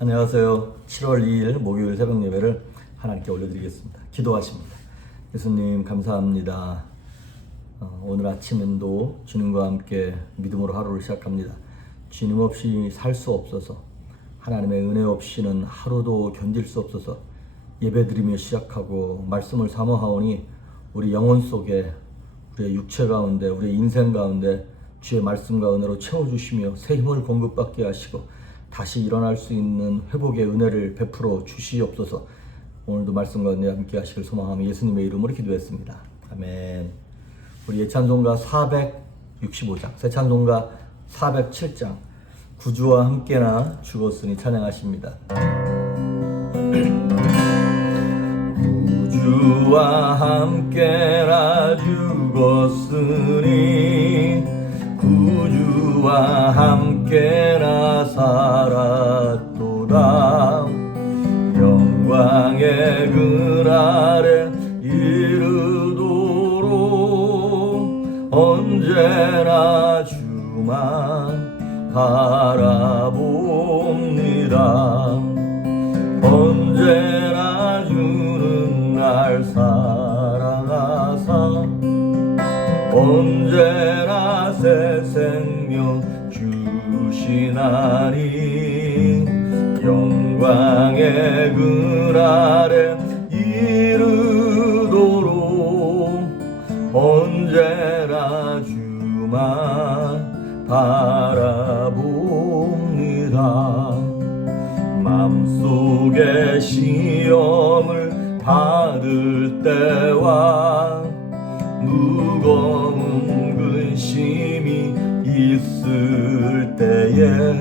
안녕하세요. 7월 2일 목요일 새벽 예배를 하나님께 올려드리겠습니다. 기도하십니다. 예수님 감사합니다. 어, 오늘 아침엔도 주님과 함께 믿음으로 하루를 시작합니다. 주님 없이 살 수 없어서 하나님의 은혜 없이는 하루도 견딜 수 없어서 예배드리며 시작하고 말씀을 사모하오니 우리 영혼 속에 우리의 육체 가운데 우리의 인생 가운데 주의 말씀과 은혜로 채워주시며 새 힘을 공급받게 하시고 다시 일어날 수 있는 회복의 은혜를 베풀어 주시옵소서 오늘도 말씀과 은혜 함께 하시길 소망하며 예수님의 이름으로 기도했습니다. 아멘 우리 예찬송가 465장 새 찬송가 407장 구주와 함께나 죽었으니 찬양하십니다. 구주와 함께나 죽었으니 구주와 함께 나 살았도다. 영광의 그날에 이르도록 언제나 주만 바라봅니다. 언제 때에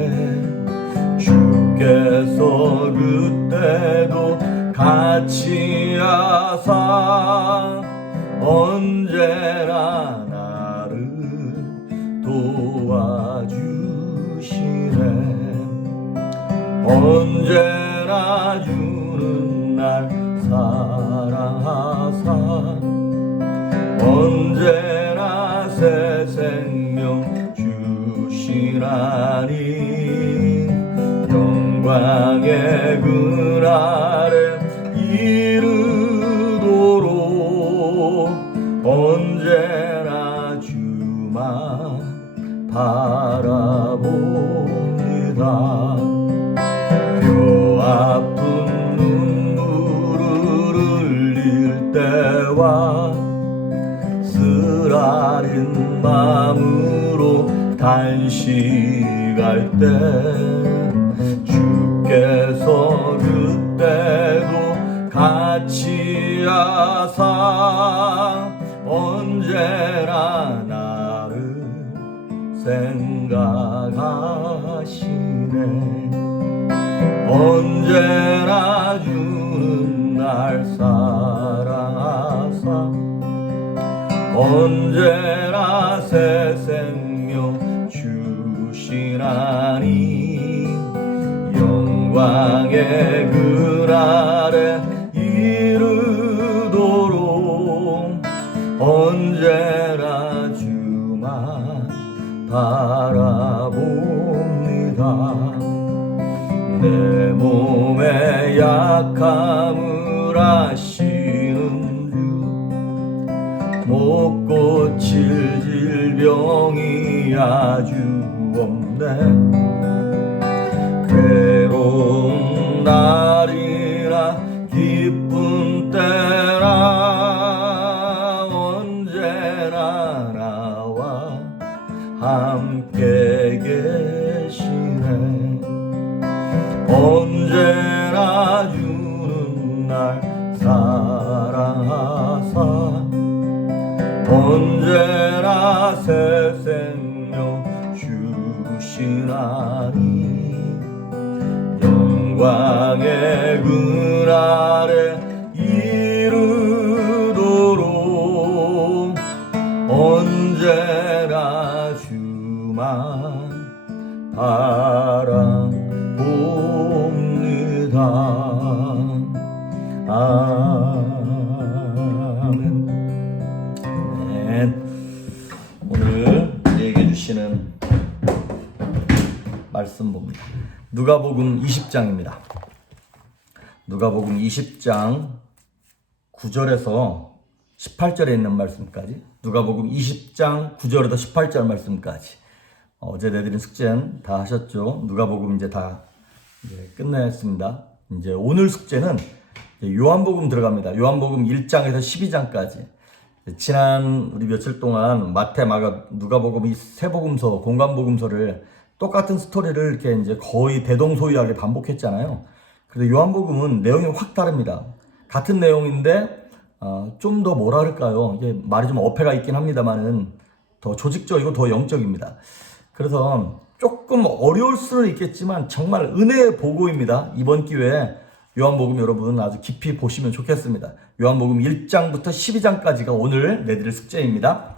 주께서 그때도 같이 하사 언제나 나를 도와주시네. 언제나 주는 날 사랑하사 언제나 새 생명 주시나니 영광의 그날에 이르도록 언제나 주만 바라봅니다. 쓰라린 마음으로 단식할 때 주께서 그때도 같이 하사 언제나 나를 생각하시네. 언제나 주는 날 사랑하사. 언제나 새 생명 주시나니 영광의 그날에 이르도록 언제나 주만 바라봅니다. 내 몸의 약함을 아시는 주 못 고칠 질병이 아주 없네 괴로 영광의 그날에 누가복음 20장입니다. 누가복음 20장 9절에서 18절에 있는 말씀까지 누가복음 20장 9절에서 18절 말씀까지 어제 내드린 숙제는 다 하셨죠. 누가복음 이제 다 이제 끝냈습니다. 이제 오늘 숙제는 요한복음 들어갑니다. 요한복음 1장에서 12장까지 지난 우리 며칠 동안 마태, 마가, 누가복음 이 세 복음서, 공간복음서를 똑같은 스토리를 이렇게 이제 거의 대동소이하게 반복했잖아요. 그래서 요한복음은 내용이 확 다릅니다. 같은 내용인데 어, 좀 더 뭐라 할까요? 이게 말이 좀 어폐가 있긴 합니다만은 더 조직적이고 더 영적입니다. 그래서 조금 어려울 수는 있겠지만 정말 은혜의 보고입니다. 이번 기회에 요한복음 여러분 아주 깊이 보시면 좋겠습니다. 요한복음 1장부터 12장까지가 오늘 내드릴 숙제입니다.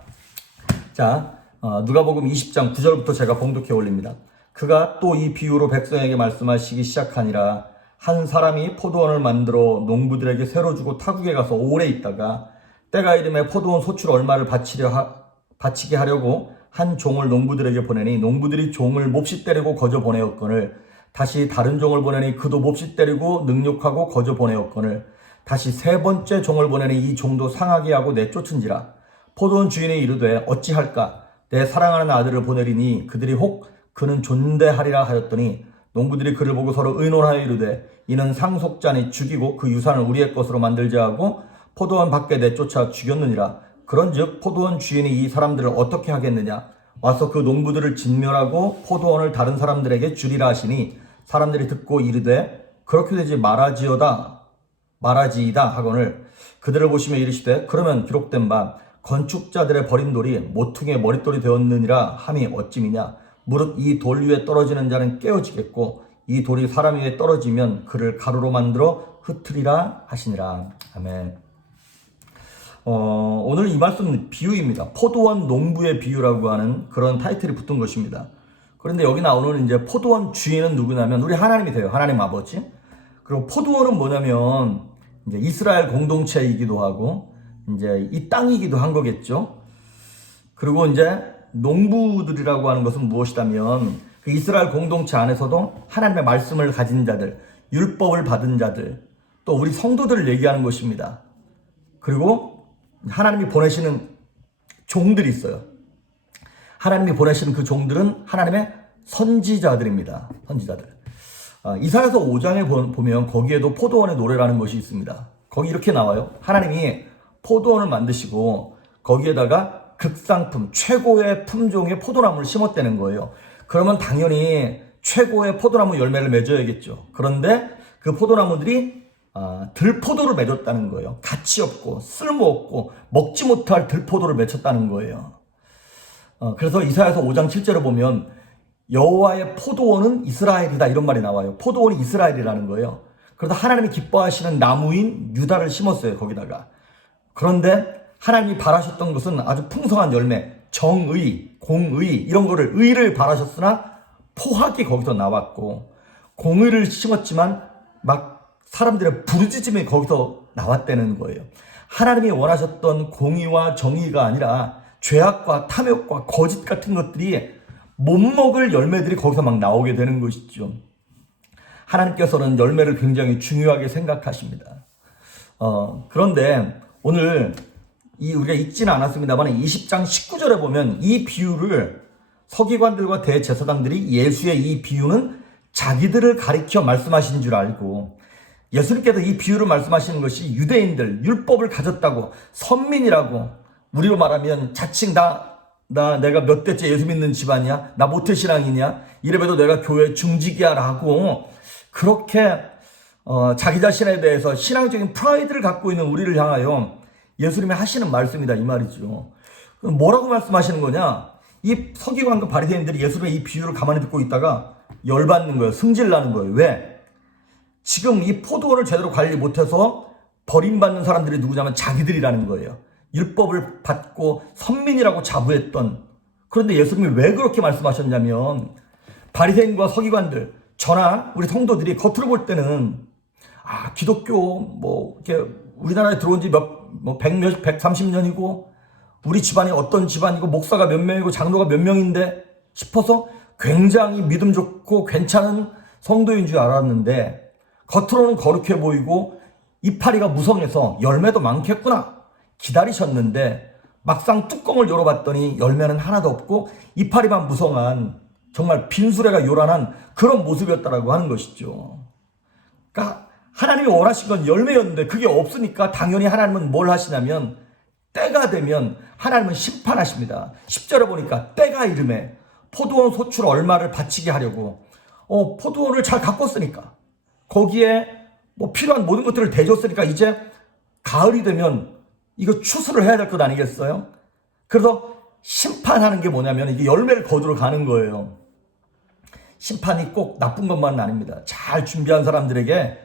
자, 어, 누가복음 20장 9절부터 제가 봉독해 올립니다. 그가 또 이 비유로 백성에게 말씀하시기 시작하니라. 한 사람이 포도원을 만들어 농부들에게 새로 주고 타국에 가서 오래 있다가 때가 이름에 포도원 소출 얼마를 바치려 하, 바치게 하려고 한 종을 농부들에게 보내니 농부들이 종을 몹시 때리고 거저 보내었거늘. 다시 다른 종을 보내니 그도 몹시 때리고 능욕하고 거저 보내었거늘. 다시 세 번째 종을 보내니 이 종도 상하게 하고 내쫓은지라. 포도원 주인이 이르되 어찌할까 내 사랑하는 아들을 보내리니 그들이 혹 그는 존대하리라 하였더니 농부들이 그를 보고 서로 의논하여 이르되 이는 상속자니 죽이고 그 유산을 우리의 것으로 만들자 하고 포도원 밖에 내쫓아 죽였느니라. 그런즉 포도원 주인이 이 사람들을 어떻게 하겠느냐? 와서 그 농부들을 진멸하고 포도원을 다른 사람들에게 주리라 하시니 사람들이 듣고 이르되 그렇게 되지 말아지어다 말하지이다 하거늘 그들을 보시며 이르시되 그러면 기록된 바 건축자들의 버린 돌이 모퉁이의 머릿돌이 되었느니라 함이 어찌미냐 무릇 이 돌 위에 떨어지는 자는 깨어지겠고 이 돌이 사람 위에 떨어지면 그를 가루로 만들어 흩으리라 하시니라 아멘. 어, 오늘 이 말씀은 비유입니다. 포도원 농부의 비유라고 하는 그런 타이틀이 붙은 것입니다. 그런데 여기 나오는 이제 포도원 주인은 누구냐면 우리 하나님이 돼요. 하나님 아버지. 그리고 포도원은 뭐냐면 이제 이스라엘 공동체이기도 하고 이제 이 땅이기도 한 거겠죠. 그리고 이제 농부들이라고 하는 것은 무엇이다면 그 이스라엘 공동체 안에서도 하나님의 말씀을 가진 자들, 율법을 받은 자들, 또 우리 성도들을 얘기하는 것입니다. 그리고 하나님이 보내시는 종들이 있어요. 하나님이 보내시는 그 종들은 하나님의 선지자들입니다. 선지자들. 아, 이사야서 5장에 보면 거기에도 포도원의 노래라는 것이 있습니다. 거기 이렇게 나와요. 하나님이 포도원을 만드시고 거기에다가 극상품, 최고의 품종의 포도나무를 심었다는 거예요. 그러면 당연히 최고의 포도나무 열매를 맺어야겠죠. 그런데 그 포도나무들이 아, 들포도를 맺었다는 거예요. 가치 없고 쓸모없고 먹지 못할 들포도를 맺혔다는 거예요. 어, 그래서 이사야서 5장 7절에 보면 여호와의 포도원은 이스라엘이다 이런 말이 나와요. 포도원이 이스라엘이라는 거예요. 그래서 하나님이 기뻐하시는 나무인 유다를 심었어요. 거기다가. 그런데 하나님이 바라셨던 것은 아주 풍성한 열매, 정의, 공의 이런 거를 의를 바라셨으나 포악이 거기서 나왔고 공의를 심었지만 막 사람들의 부르짖음이 거기서 나왔다는 거예요. 하나님이 원하셨던 공의와 정의가 아니라 죄악과 탐욕과 거짓 같은 것들이 못 먹을 열매들이 거기서 막 나오게 되는 것이죠. 하나님께서는 열매를 굉장히 중요하게 생각하십니다. 어, 그런데 오늘 이 우리가 읽지는 않았습니다만 20장 19절에 보면 이 비유를 서기관들과 대제사장들이 예수의 이 비유는 자기들을 가리켜 말씀하신 줄 알고 예수님께서 이 비유를 말씀하시는 것이 유대인들 율법을 가졌다고 선민이라고 우리로 말하면 자칭 나, 나 내가 몇 대째 예수 믿는 집안이야? 나 모태신앙이냐? 이래봬도 내가 교회 중직이야 라고 그렇게 어, 자기 자신에 대해서 신앙적인 프라이드를 갖고 있는 우리를 향하여 예수님이 하시는 말씀이다 이 말이죠. 뭐라고 말씀하시는 거냐? 이 서기관과 바리새인들이 예수님의 이 비유를 가만히 듣고 있다가 열받는 거예요. 승질 나는 거예요. 왜? 지금 이 포도원을 제대로 관리 못해서 버림받는 사람들이 누구냐면 자기들이라는 거예요. 율법을 받고 선민이라고 자부했던 그런데 예수님이 왜 그렇게 말씀하셨냐면 바리새인과 서기관들 저나 우리 성도들이 겉으로 볼 때는 아 기독교 뭐 이렇게 우리나라에 들어온 지 몇뭐 100몇 130년이고 우리 집안이 어떤 집안이고 목사가 몇 명이고 장로가 몇 명인데 싶어서 굉장히 믿음 좋고 괜찮은 성도인 줄 알았는데 겉으로는 거룩해 보이고 이파리가 무성해서 열매도 많겠구나 기다리셨는데 막상 뚜껑을 열어봤더니 열매는 하나도 없고 이파리만 무성한 정말 빈수레가 요란한 그런 모습이었다라고 하는 것이죠. 그러니까 하나님이 원하신 건 열매였는데 그게 없으니까 당연히 하나님은 뭘 하시냐면 때가 되면 하나님은 심판하십니다. 10절에 보니까 때가 이름에 포도원 소출 얼마를 바치게 하려고 어, 포도원을 잘 가꿨으니까 거기에 뭐 필요한 모든 것들을 대줬으니까 이제 가을이 되면 이거 추수를 해야 될 것 아니겠어요? 그래서 심판하는 게 뭐냐면 이게 열매를 거두러 가는 거예요. 심판이 꼭 나쁜 것만은 아닙니다. 잘 준비한 사람들에게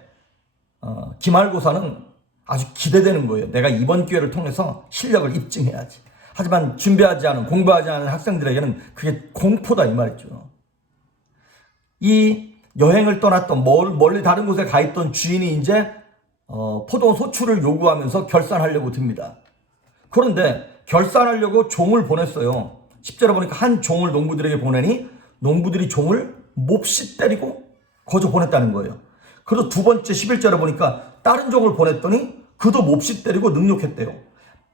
어, 기말고사는 아주 기대되는 거예요. 내가 이번 기회를 통해서 실력을 입증해야지. 하지만 준비하지 않은 공부하지 않은 학생들에게는 그게 공포다 이 말이죠. 이 여행을 떠났던 멀, 멀리 다른 곳에 가 있던 주인이 이제 어, 포도원 소출을 요구하면서 결산하려고 듭니다. 그런데 결산하려고 종을 보냈어요. 10절에 보니까 한 종을 농부들에게 보내니 농부들이 종을 몹시 때리고 거저 보냈다는 거예요. 그리고 두 번째 11절에 보니까 다른 종을 보냈더니 그도 몹시 때리고 능욕했대요.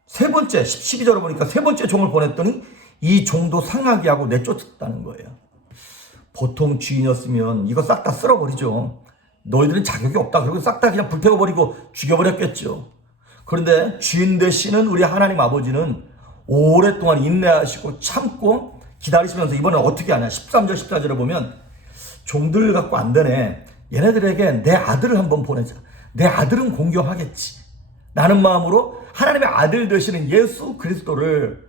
세 번째 12절에 보니까 세 번째 종을 보냈더니 이 종도 상하게 하고 내쫓았다는 거예요. 보통 주인이었으면 이거 싹 다 쓸어버리죠. 너희들은 자격이 없다. 그리고 싹 다 그냥 불태워버리고 죽여버렸겠죠. 그런데 주인 되시는 우리 하나님 아버지는 오랫동안 인내하시고 참고 기다리시면서 이번에 어떻게 하냐. 13절, 14절에 보면 종들 갖고 안 되네. 얘네들에게 내 아들을 한번 보내자. 내 아들은 공경하겠지. 라는 마음으로 하나님의 아들 되시는 예수 그리스도를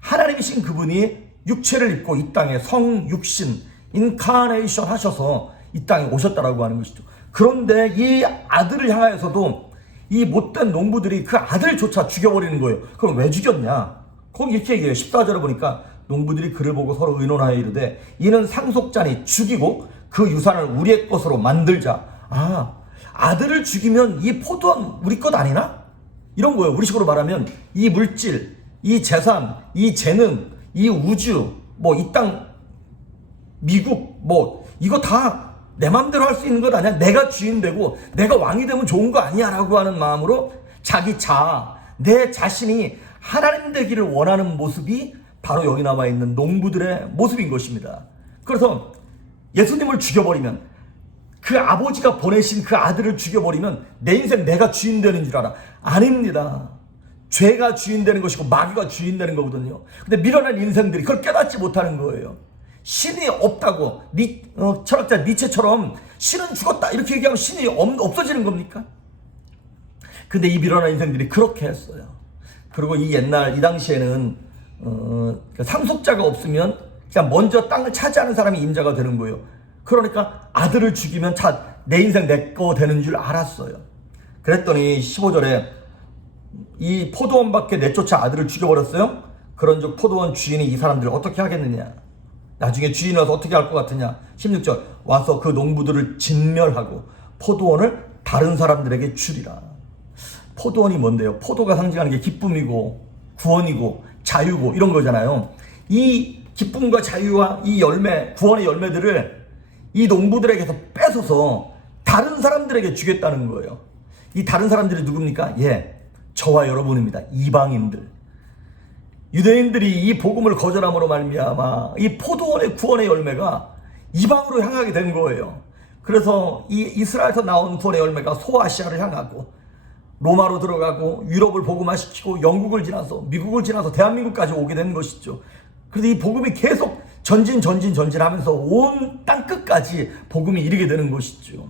하나님이신 그분이 육체를 입고 이 땅에 성육신, 인카네이션 하셔서 이 땅에 오셨다라고 하는 것이죠. 그런데 이 아들을 향하여서도 이 못된 농부들이 그 아들조차 죽여버리는 거예요. 그럼 왜 죽였냐? 거기 이렇게 얘기해요. 14절에 보니까 농부들이 그를 보고 서로 의논하여 이르되 이는 상속자니 죽이고 그 유산을 우리의 것으로 만들자. 아, 아들을 죽이면 이 포도원 우리 것 아니나? 이런 거예요. 우리 식으로 말하면 이 물질, 이 재산, 이 재능, 이 우주, 뭐 이 땅, 미국, 뭐 이거 다 내 마음대로 할 수 있는 것 아니야? 내가 주인 되고 내가 왕이 되면 좋은 거 아니야라고 하는 마음으로 자기 자아, 내 자신이 하나님 되기를 원하는 모습이 바로 여기 남아 있는 농부들의 모습인 것입니다. 그래서 예수님을 죽여버리면 그 아버지가 보내신 그 아들을 죽여버리면 내 인생 내가 주인 되는 줄 알아. 아닙니다. 죄가 주인 되는 것이고 마귀가 주인 되는 거거든요. 근데 밀어낸 인생들이 그걸 깨닫지 못하는 거예요. 신이 없다고 니, 어, 철학자 니체처럼 신은 죽었다 이렇게 얘기하면 신이 없, 없어지는 겁니까? 근데 이 밀어낸 인생들이 그렇게 했어요. 그리고 이 옛날 이 당시에는 어, 그 상속자가 없으면 그냥 먼저 땅을 차지하는 사람이 임자가 되는 거예요. 그러니까 아들을 죽이면 차, 내 인생 내 거 되는 줄 알았어요. 그랬더니 15절에 이 포도원 밖에 내쫓아 아들을 죽여버렸어요. 그런 즉 포도원 주인이 이 사람들을 어떻게 하겠느냐? 나중에 주인이 와서 어떻게 할 것 같으냐? 16절 와서 그 농부들을 진멸하고 포도원을 다른 사람들에게 주리라. 포도원이 뭔데요? 포도가 상징하는 게 기쁨이고 구원이고 자유고 이런 거잖아요. 이 기쁨과 자유와 이 열매, 구원의 열매들을 이 농부들에게서 뺏어서 다른 사람들에게 주겠다는 거예요. 이 다른 사람들이 누굽니까? 예, 저와 여러분입니다. 이방인들. 유대인들이 이 복음을 거절함으로 말미암아 이 포도원의 구원의 열매가 이방으로 향하게 된 거예요. 그래서 이 이스라엘에서 나온 구원의 열매가 소아시아를 향하고 로마로 들어가고 유럽을 복음화시키고 영국을 지나서 미국을 지나서 대한민국까지 오게 된 것이죠. 그래서 이 복음이 계속 전진 전진 전진하면서 온 땅 끝까지 복음이 이르게 되는 것이죠.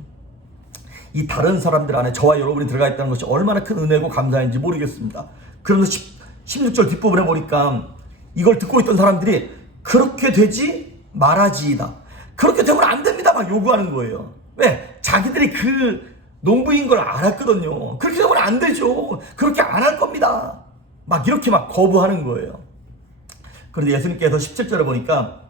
이 다른 사람들 안에 저와 여러분이 들어가 있다는 것이 얼마나 큰 은혜고 감사인지 모르겠습니다. 그러면서 16절 뒷부분에 보니까 이걸 듣고 있던 사람들이 그렇게 되지 말아지이다. 그렇게 되면 안 됩니다. 막 요구하는 거예요. 왜? 자기들이 그 농부인 걸 알았거든요. 그렇게 되면 안 되죠. 그렇게 안 할 겁니다. 막 이렇게 막 거부하는 거예요. 그런데 예수님께서 17절에 보니까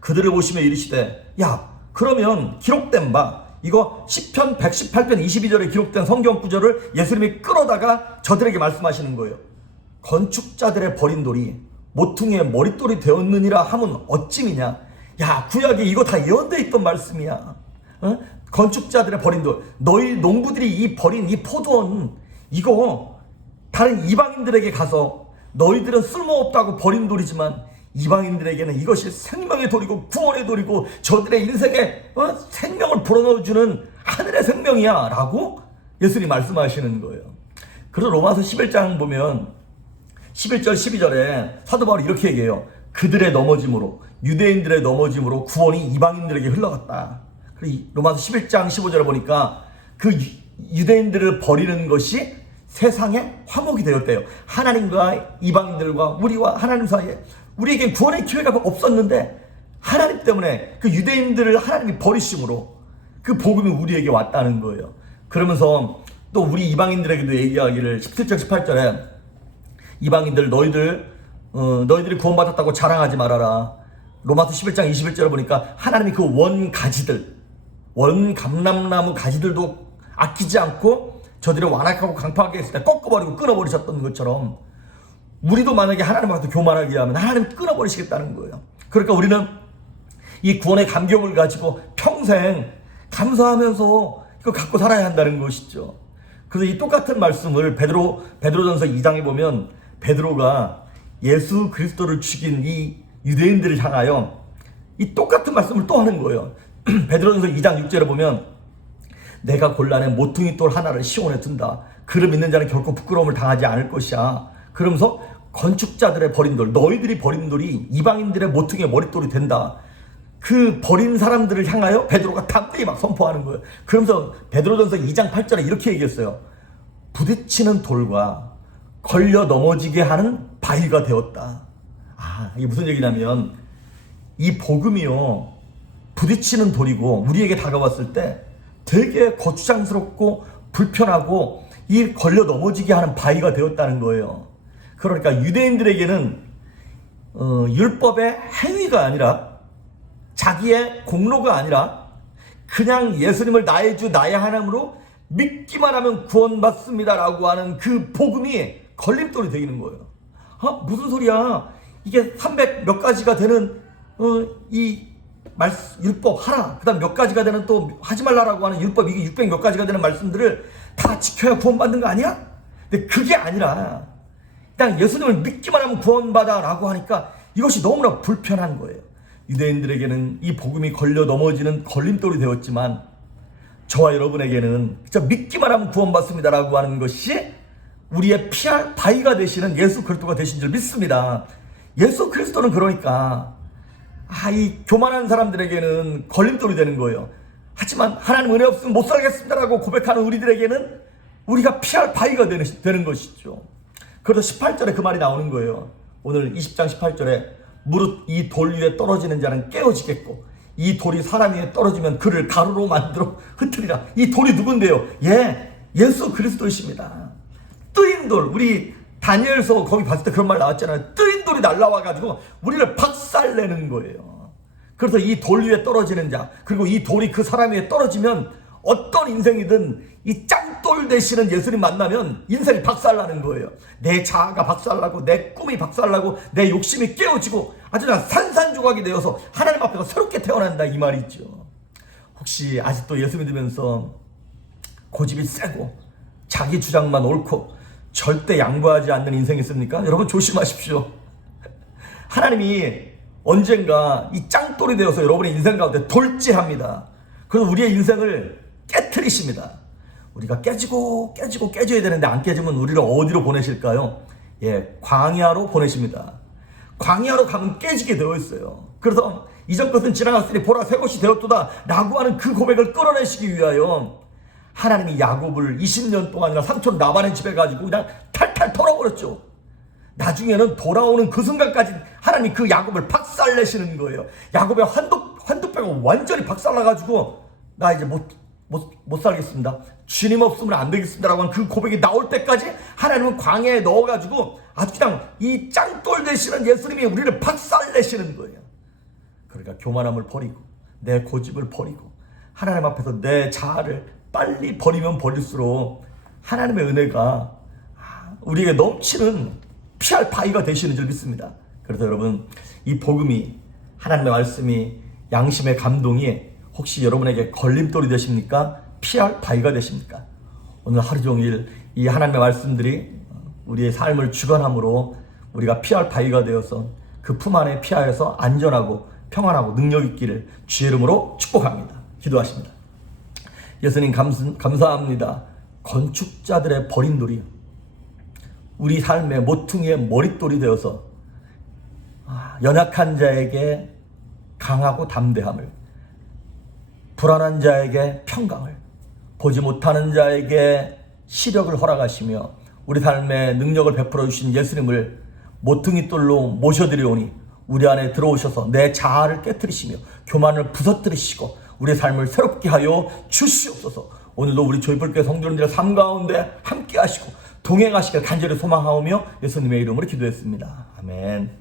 그들을 보시며 이르시되 야 그러면 기록된 바 이거 10편 118편 22절에 기록된 성경 구절을 예수님이 끌어다가 저들에게 말씀하시는 거예요. 건축자들의 버린 돌이 모퉁이의 머릿돌이 되었느니라 함은 어찌미냐? 야 구약에 이거 다 예언돼 있던 말씀이야. 어? 건축자들의 버린 돌 너희 농부들이 이 버린 이 포도원 이거 다른 이방인들에게 가서 너희들은 쓸모없다고 버린 돌이지만 이방인들에게는 이것이 생명의 돌이고 구원의 돌이고 저들의 인생에 어? 생명을 불어넣어주는 하늘의 생명이야 라고 예수님이 말씀하시는 거예요 그래서 로마서 11장 보면 11절 12절에 사도 바울이 이렇게 얘기해요 그들의 넘어짐으로 유대인들의 넘어짐으로 구원이 이방인들에게 흘러갔다 로마서 11장 15절에 보니까 그 유- 유대인들을 버리는 것이 세상의 화목이 되었대요. 하나님과 이방인들과 우리와 하나님 사이에 우리에게 구원의 기회가 없었는데 하나님 때문에 그 유대인들을 하나님이 버리심으로 그 복음이 우리에게 왔다는 거예요. 그러면서 또 우리 이방인들에게도 얘기하기를 17절 18절에 이방인들 너희들 어, 너희들이 구원받았다고 자랑하지 말아라. 로마서 11장 21절에 보니까 하나님이 그 원 가지들 원 감람나무 가지들도 아끼지 않고 저들을 완악하고 강팍하게 했을 때 꺾어버리고 끊어버리셨던 것처럼 우리도 만약에 하나님 앞에 교만하게 하면 하나님 끊어버리시겠다는 거예요. 그러니까 우리는 이 구원의 감격을 가지고 평생 감사하면서 이거 갖고 살아야 한다는 것이죠. 그래서 이 똑같은 말씀을 베드로 베드로전서 2장에 보면 베드로가 예수 그리스도를 죽인 이 유대인들을 향하여 이 똑같은 말씀을 또 하는 거예요. 베드로전서 2장 6절에 보면 내가 곤란해 모퉁이 돌 하나를 시온에 둔다. 그를 믿는 자는 결코 부끄러움을 당하지 않을 것이야. 그러면서 건축자들의 버린 돌, 너희들이 버린 돌이 이방인들의 모퉁이의 머릿돌이 된다. 그 버린 사람들을 향하여 베드로가 담대히 막 선포하는 거예요. 그러면서 베드로전서 2장 8절에 이렇게 얘기했어요. 부딪히는 돌과 걸려 넘어지게 하는 바위가 되었다. 아, 이게 무슨 얘기냐면 이 복음이요. 부딪히는 돌이고 우리에게 다가왔을 때 되게 거추장스럽고 불편하고 이 걸려 넘어지게 하는 바위가 되었다는 거예요. 그러니까 유대인들에게는 어, 율법의 행위가 아니라 자기의 공로가 아니라 그냥 예수님을 나의 주 나의 하나님으로 믿기만 하면 구원받습니다라고 하는 그 복음이 걸림돌이 되는 거예요. 아, 무슨 소리야? 이게 300 몇 가지가 되는 어, 이 말, 율법 하라. 그 다음 몇 가지가 되는 또 하지 말라라고 하는 율법 이게 600 몇 가지가 되는 말씀들을 다 지켜야 구원받는 거 아니야? 근데 그게 아니라 그냥 예수님을 믿기만 하면 구원받아라고 하니까 이것이 너무나 불편한 거예요. 유대인들에게는 이 복음이 걸려 넘어지는 걸림돌이 되었지만 저와 여러분에게는 진짜 믿기만 하면 구원받습니다라고 하는 것이 우리의 피할 바위가 되시는 예수 그리스도가 되신 줄 믿습니다. 예수 그리스도는 그러니까 아, 이 교만한 사람들에게는 걸림돌이 되는 거예요. 하지만 하나님 은혜 없으면 못 살겠습니다라고 고백하는 우리들에게는 우리가 피할 바위가 되는, 되는 것이죠. 그래서 18절에 그 말이 나오는 거예요. 오늘 20장 18절에 무릇 이 돌 위에 떨어지는 자는 깨어지겠고 이 돌이 사람 위에 떨어지면 그를 가루로 만들어 흩으리라. 이 돌이 누군데요? 예, 예수 그리스도이십니다. 뜨인 돌, 우리 다니엘서 거기 봤을 때 그런 말 나왔잖아요. 뜨인 돌이 날라와 가지고 우리를 박살내는 거예요. 그래서 이 돌 위에 떨어지는 자, 그리고 이 돌이 그 사람 위에 떨어지면 어떤 인생이든 이 짱돌 되시는 예수님 만나면 인생이 박살나는 거예요. 내 자아가 박살나고 내 꿈이 박살나고 내 욕심이 깨어지고 아주 그냥 산산조각이 되어서 하나님 앞에서 새롭게 태어난다 이 말이죠. 혹시 아직도 예수 믿으면서 고집이 세고 자기 주장만 옳고 절대 양보하지 않는 인생이 있습니까? 여러분 조심하십시오. 하나님이 언젠가 이 짱돌이 되어서 여러분의 인생 가운데 돌지합니다. 그래서 우리의 인생을 깨트리십니다. 우리가 깨지고 깨지고 깨져야 되는데 안 깨지면 우리를 어디로 보내실까요? 예, 광야로 보내십니다. 광야로 가면 깨지게 되어 있어요. 그래서 이전 것은 지나갔으니 보라 새 것이 되었도다 라고 하는 그 고백을 끌어내시기 위하여 하나님이 야곱을 20년 동안이나 삼촌 나반의 집에 가지고 그냥 탈탈 털어버렸죠. 나중에는 돌아오는 그 순간까지 하나님이 그 야곱을 박살내시는 거예요. 야곱의 환도, 환도뼈가 완전히 박살나가지고 나 이제 못, 못, 못 살겠습니다. 주님 없으면 안 되겠습니다 라고 하는 그 고백이 나올 때까지 하나님은 광야에 넣어가지고 아주 그냥 이 짱돌 되시는 예수님이 우리를 박살내시는 거예요. 그러니까 교만함을 버리고 내 고집을 버리고 하나님 앞에서 내 자아를 빨리 버리면 버릴수록 하나님의 은혜가 우리에게 넘치는 피할 바위가 되시는 줄 믿습니다. 그래서 여러분 이 복음이 하나님의 말씀이 양심의 감동이 혹시 여러분에게 걸림돌이 되십니까? 피할 바위가 되십니까? 오늘 하루 종일 이 하나님의 말씀들이 우리의 삶을 주관함으로 우리가 피할 바위가 되어서 그 품 안에 피하여서 안전하고 평안하고 능력 있기를 주의 이름으로 축복합니다. 기도하십니다. 예수님 감, 감사합니다. 건축자들의 버린 돌이 우리 삶의 모퉁이의 머릿돌이 되어서 아, 연약한 자에게 강하고 담대함을 불안한 자에게 평강을 보지 못하는 자에게 시력을 허락하시며 우리 삶에 능력을 베풀어 주신 예수님을 모퉁이 돌로 모셔드리오니 우리 안에 들어오셔서 내 자아를 깨뜨리시며 교만을 부서뜨리시고 우리의 삶을 새롭게 하여 주시옵소서. 오늘도 우리 조이풀교회 성도님들의 삶 가운데 함께 하시고 동행하시길 간절히 소망하오며 예수님의 이름으로 기도했습니다. 아멘.